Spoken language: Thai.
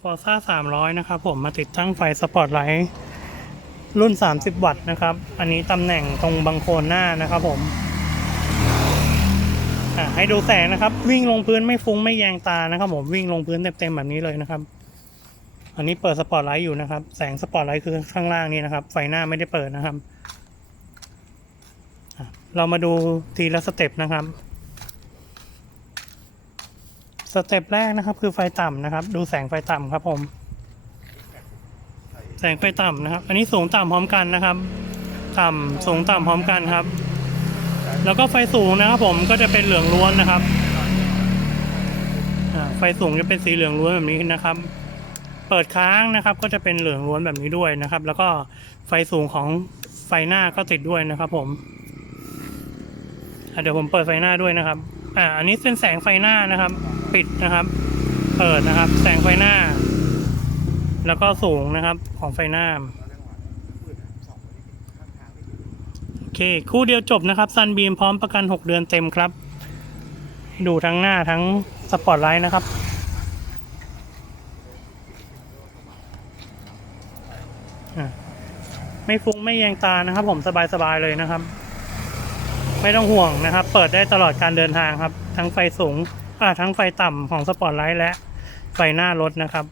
ฟอร์ซ่า300นะครับผมมาติดตั้งไฟสปอตไลท์รุ่น 30 วัตต์นะครับ อันนี้ตำแหน่งตรงบังโคนหน้านะครับผมให้ดูแสงนะครับ วิ่งลงพื้นไม่ฟุ้งไม่แยงตานะครับผมวิ่งลงพื้นเต็มๆแบบนี้เลยนะครับ อันนี้เปิดสปอตไลท์อยู่นะครับ แสงสปอตไลท์คือข้างล่างนี้นะครับ ไฟหน้าไม่ได้เปิดนะครับ เรามาดูทีละสเต็ปนะครับ สเต็ปแรกนะครับ คือไฟต่ำนะครับ ดูแสงไฟต่ำครับผม แสงไฟต่ำนะครับ อันนี้สูงต่ำพร้อมกันนะครับ ต่ำสูงต่ำพร้อมกันครับ แล้วก็ไฟสูงนะครับ ผมก็จะเป็นเหลืองล้วนนะครับไฟสูงจะเป็นสีเหลืองล้วนแบบนี้นะครับ เปิดค้างนะครับ ก็จะเป็นเหลืองล้วนแบบนี้ด้วยนะครับ แล้วก็ไฟสูงของไฟหน้าก็ติดด้วยนะครับ ผมเดี๋ยวผมเปิดไฟหน้าด้วยนะครับ อ่า อันนี้เป็นแสงไฟหน้านะครับ ปิดนะครับ เปิดนะครับ แสงไฟหน้า แล้วก็สูงนะครับของไฟหน้า โอเค คู่เดียวจบนะครับซันบีมพร้อมประกัน 6 เดือนเต็มครับ ดูทั้งหน้าทั้งสปอร์ตไลท์นะครับไม่ฟุ้งไม่แยงตานะครับ ผมสบายๆเลยนะครับ ไม่ต้องห่วงนะครับ เปิดได้ตลอดการเดินทางครับ ทั้งไฟสูง ทั้งไฟต่ำของสปอร์ตไลท์และไฟหน้ารถนะครับ